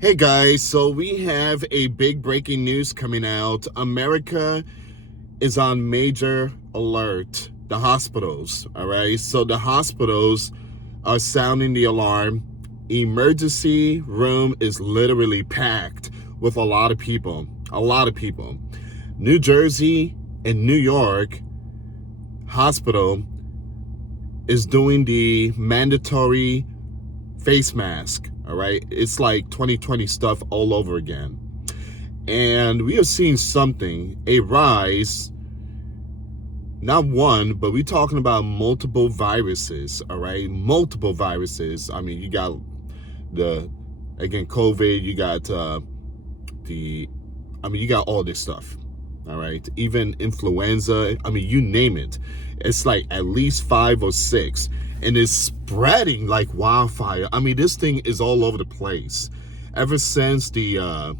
Hey guys, so we have a big breaking news coming out. America is on major alert. The hospitals, all right? So the hospitals are sounding the alarm. Emergency room is literally packed with a lot of people. A lot of people. New Jersey and New York hospital is doing the mandatory face mask. All right, it's like 2020 stuff all over again, and we are seeing a rise, not one, but we're talking about multiple viruses. All right, multiple viruses. I mean, you got the COVID, you got you got all this stuff. All right, even influenza. I mean, you name it. It's like at least 5 or 6, and it's spreading like wildfire. I mean, this thing is all over the place. Ever since the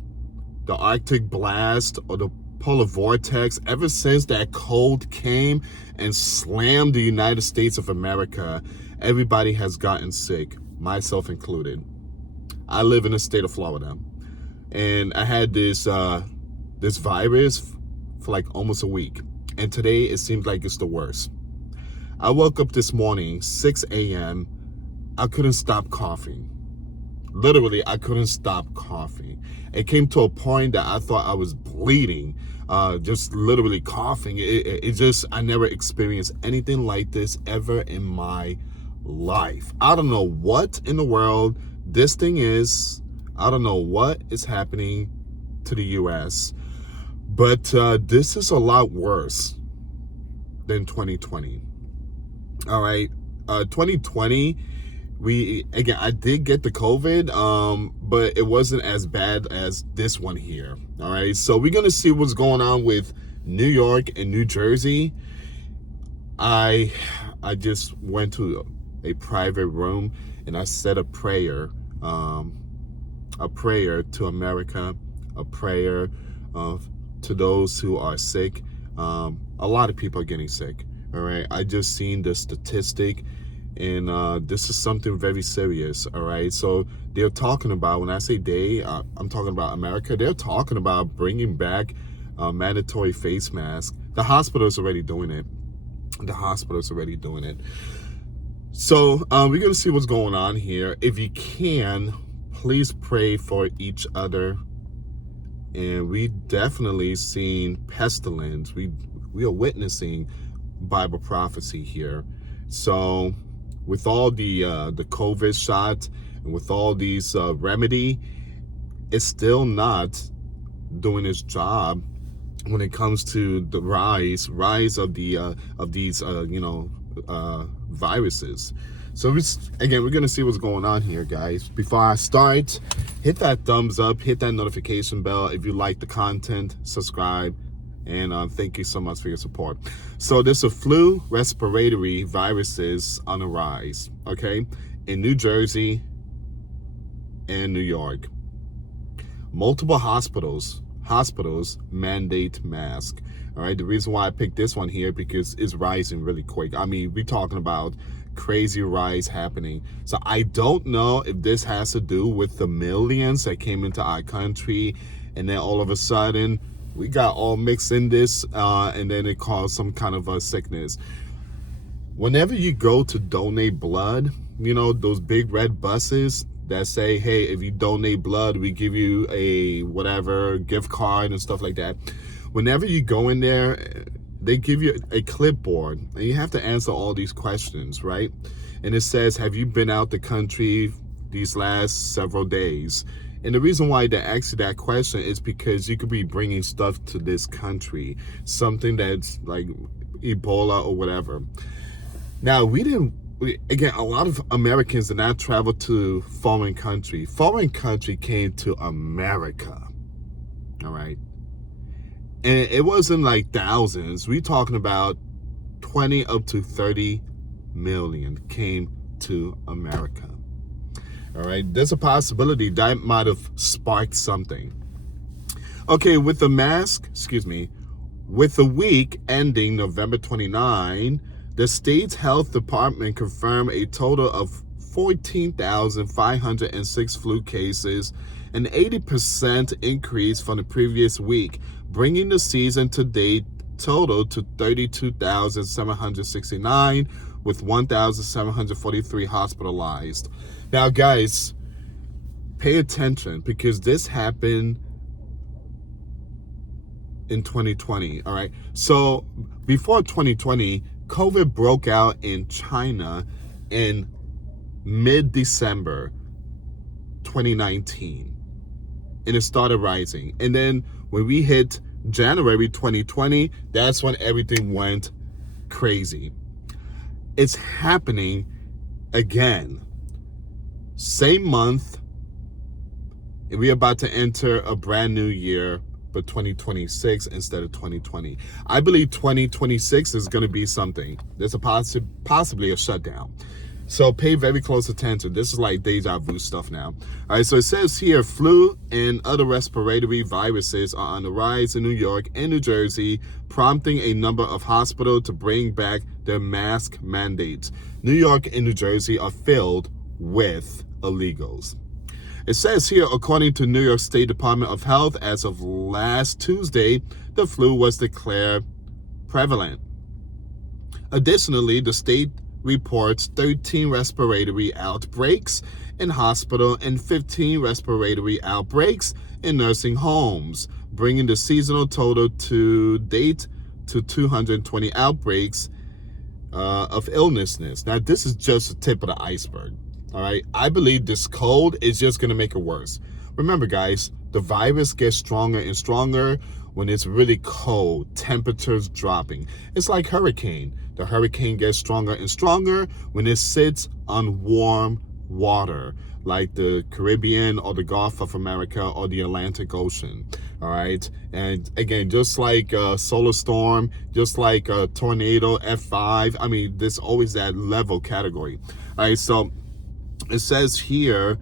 Arctic blast or the polar vortex, ever since that cold came and slammed the United States of America, everybody has gotten sick, myself included. I live in the state of Florida, and I had this virus for like almost a week, and today it seems like it's the worst. I woke up this morning, 6 a.m. I couldn't stop coughing. Literally, I couldn't stop coughing. It came to a point that I thought I was bleeding, just literally coughing. It just, I never experienced anything like this ever in my life. I don't know what in the world this thing is. I don't know what is happening to the US, but this is a lot worse than 2020. All right, 2020, I did get the COVID, but it wasn't as bad as this one here. All right, so we're gonna see what's going on with New York and New Jersey. I just went to a private room and I said a prayer to America, a prayer to those who are sick. A lot of people are getting sick. All right, I just seen the statistic, and this is something very serious. All right, so they're talking about, when I say they, I'm talking about America. They're talking about bringing back mandatory face masks. The hospital's already doing it. So we're gonna see what's going on here. If you can, please pray for each other. And we definitely seen pestilence. We are witnessing Bible prophecy here. So with all the COVID shot and with all these remedy, it's still not doing its job when it comes to the rise of these viruses. So we're gonna see what's going on here, guys. Before I start, hit that thumbs up, hit that notification bell if you like the content, subscribe, and thank you so much for your support. So there's a flu respiratory viruses on the rise, okay, in New Jersey and New York. Multiple hospitals mandate mask. All right, the reason why I picked this one here, because it's rising really quick. I mean, we're talking about crazy rise happening. So I don't know if this has to do with the millions that came into our country, and then all of a sudden we got all mixed in this, and then it caused some kind of a sickness. Whenever you go to donate blood, you know, those big red buses that say, hey, if you donate blood, we give you a whatever gift card and stuff like that. Whenever you go in there, they give you a clipboard and you have to answer all these questions, right? And it says, have you been out the country these last several days? And the reason why they ask you that question is because you could be bringing stuff to this country, something that's like Ebola or whatever. Now, again, a lot of Americans did not travel to foreign country. Foreign country came to America, all right? And it wasn't like thousands. We're talking about 20 up to 30 million came to America. All right, there's a possibility that might have sparked something. Okay, with the week ending November 29, the state's health department confirmed a total of 14,506 flu cases an 80% increase from the previous week, bringing the season to date total to 32,769 with 1,743 hospitalized. Now, guys, pay attention because this happened in 2020, all right? So before 2020, COVID broke out in China in mid-December 2019, and it started rising. And then when we hit January 2020, that's when everything went crazy. It's happening again. Same month, and we're about to enter a brand new year, but 2026 instead of 2020. I believe 2026 is going to be something. There's a possibly a shutdown. So pay very close attention. This is like deja vu stuff now. All right, so it says here, flu and other respiratory viruses are on the rise in New York and New Jersey, prompting a number of hospitals to bring back their mask mandates. New York and New Jersey are filled with illegals. It says here, according to New York State Department of Health, as of last Tuesday, the flu was declared prevalent. Additionally, the state reports 13 respiratory outbreaks in hospital and 15 respiratory outbreaks in nursing homes, bringing the seasonal total to date to 220 outbreaks of illnessness. Now, this is just the tip of the iceberg. All right, I believe this cold is just going to make it worse. Remember, guys, the virus gets stronger and stronger when it's really cold, temperatures dropping. It's like hurricane. The hurricane gets stronger and stronger when it sits on warm water, like the Caribbean or the Gulf of America or the Atlantic Ocean. All right, and again, just like a solar storm, just like a tornado, F5, I mean, there's always that level category. All right, so it says here,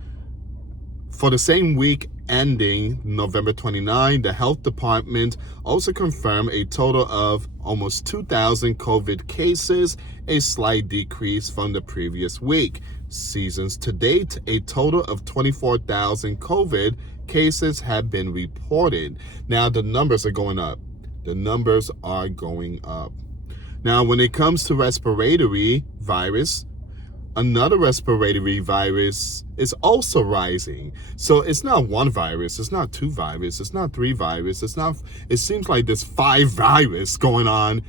for the same week ending November 29, the health department also confirmed a total of almost 2,000 COVID cases, a slight decrease from the previous week. Seasons to date, a total of 24,000 COVID cases have been reported. Now, the numbers are going up. The numbers are going up. Now, when it comes to respiratory virus, another respiratory virus is also rising. So it's not one virus, it's not two viruses, it's not three viruses, it seems like there's 5 viruses going on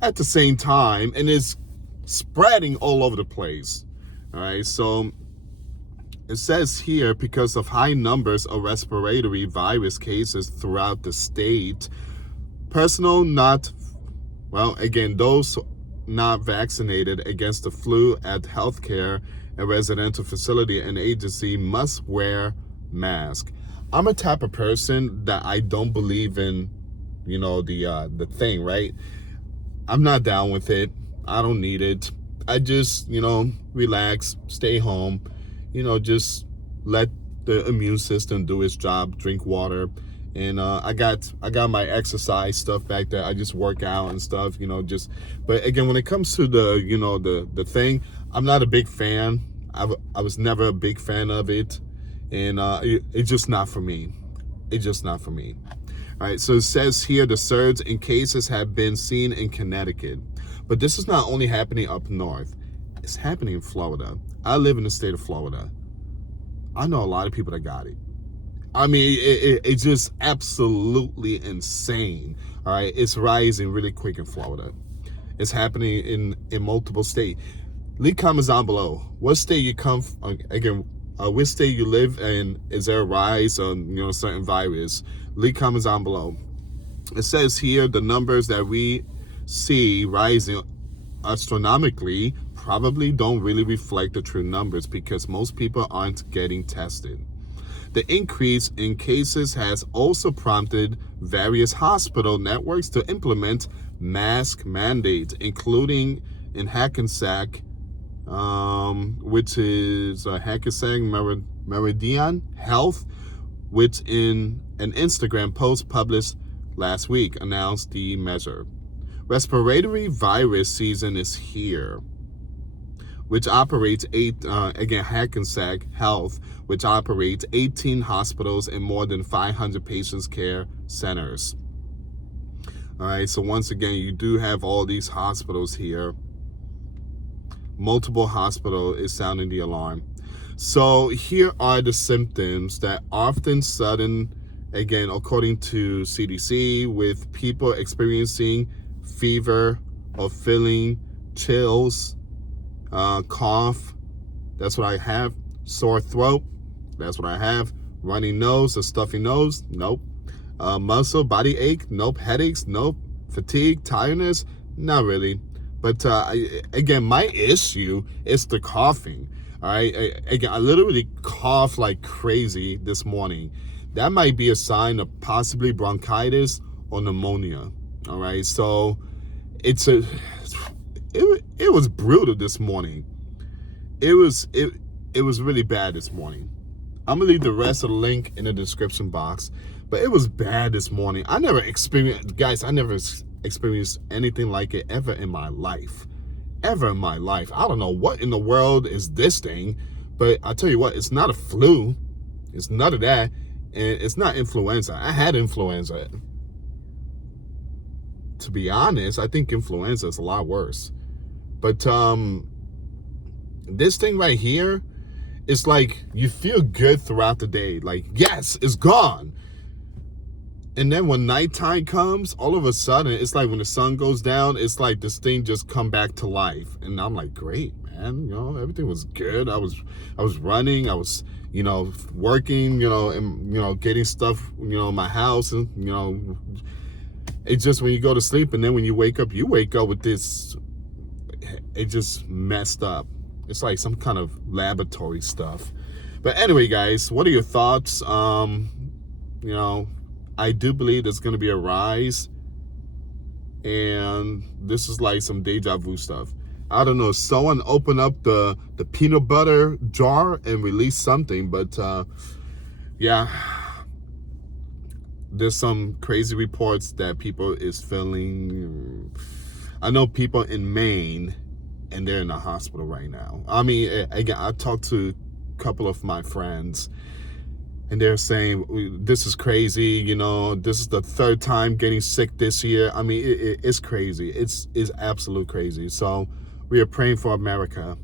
at the same time, and it's spreading all over the place. All right, so it says here, because of high numbers of respiratory virus cases throughout the state, those not vaccinated against the flu at healthcare and residential facility and agency must wear mask. I'm a type of person that I don't believe in, the thing, right? I'm not down with it. I don't need it. I just, relax, stay home, just let the immune system do its job, drink water. And I got my exercise stuff back there. I just work out and stuff, but again, when it comes to the thing, I'm not a big fan. I was never a big fan of it, and it's just not for me. It's just not for me. All right, so it says here, the surge in cases have been seen in Connecticut, but this is not only happening up north. It's happening in Florida. I live in the state of Florida. I know a lot of people that got it. I mean, it's just absolutely insane. All right, it's rising really quick in Florida. It's happening in multiple states. Leave comments down below. What state you come from? Again, which state you live in? Is there a rise on certain virus? Leave comments down below. It says here, the numbers that we see rising astronomically probably don't really reflect the true numbers because most people aren't getting tested. The increase in cases has also prompted various hospital networks to implement mask mandates, including in Hackensack, which is Hackensack Meridian Health, which in an Instagram post published last week announced the measure. Respiratory virus season is here. which operates Hackensack Health, which operates 18 hospitals and more than 500 patients care centers. All right, so once again, you do have all these hospitals here. Multiple hospital is sounding the alarm. So here are the symptoms that often sudden, again, according to CDC, with people experiencing fever or feeling chills, cough, that's what I have. Sore throat, that's what I have. Runny nose or stuffy nose, nope. Muscle, body ache, nope. Headaches, nope. Fatigue, tiredness, not really. But again, my issue is the coughing. All right, I literally coughed like crazy this morning. That might be a sign of possibly bronchitis or pneumonia. All right, so it was brutal this morning. It was really bad this morning. I'm gonna leave the rest of the link in the description box. But it was bad this morning. I never experienced anything like it ever in my life. Ever in my life. I don't know what in the world is this thing, but I tell you what, it's not a flu. It's none of that. And it's not influenza. I had influenza. To be honest, I think influenza is a lot worse. But this thing right here, it's like you feel good throughout the day. Like, yes, it's gone. And then when nighttime comes, all of a sudden, it's like when the sun goes down, it's like this thing just come back to life. And I'm like, great, man. You know, everything was good. I was running. I was, working, and, getting stuff, in my house. And, it's just when you go to sleep and then when you wake up with this, it just messed up. It's like some kind of laboratory stuff. But anyway, guys, what are your thoughts? I do believe there's going to be a rise, and this is like some deja vu stuff. I don't know, someone open up the peanut butter jar and release something, but yeah, there's some crazy reports that people is feeling. I know people in Maine, and they're in the hospital right now. I mean, again, I talked to a couple of my friends, and they're saying, this is crazy, this is the third time getting sick this year. I mean, it's crazy. It's absolute crazy. So we are praying for America.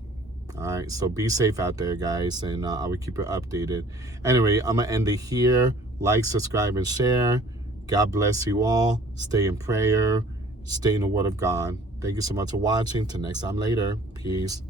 All right, so be safe out there, guys, and I will keep you updated. Anyway, I'm going to end it here. Like, subscribe, and share. God bless you all. Stay in prayer. Stay in the Word of God. Thank you so much for watching. Till next time later. Peace.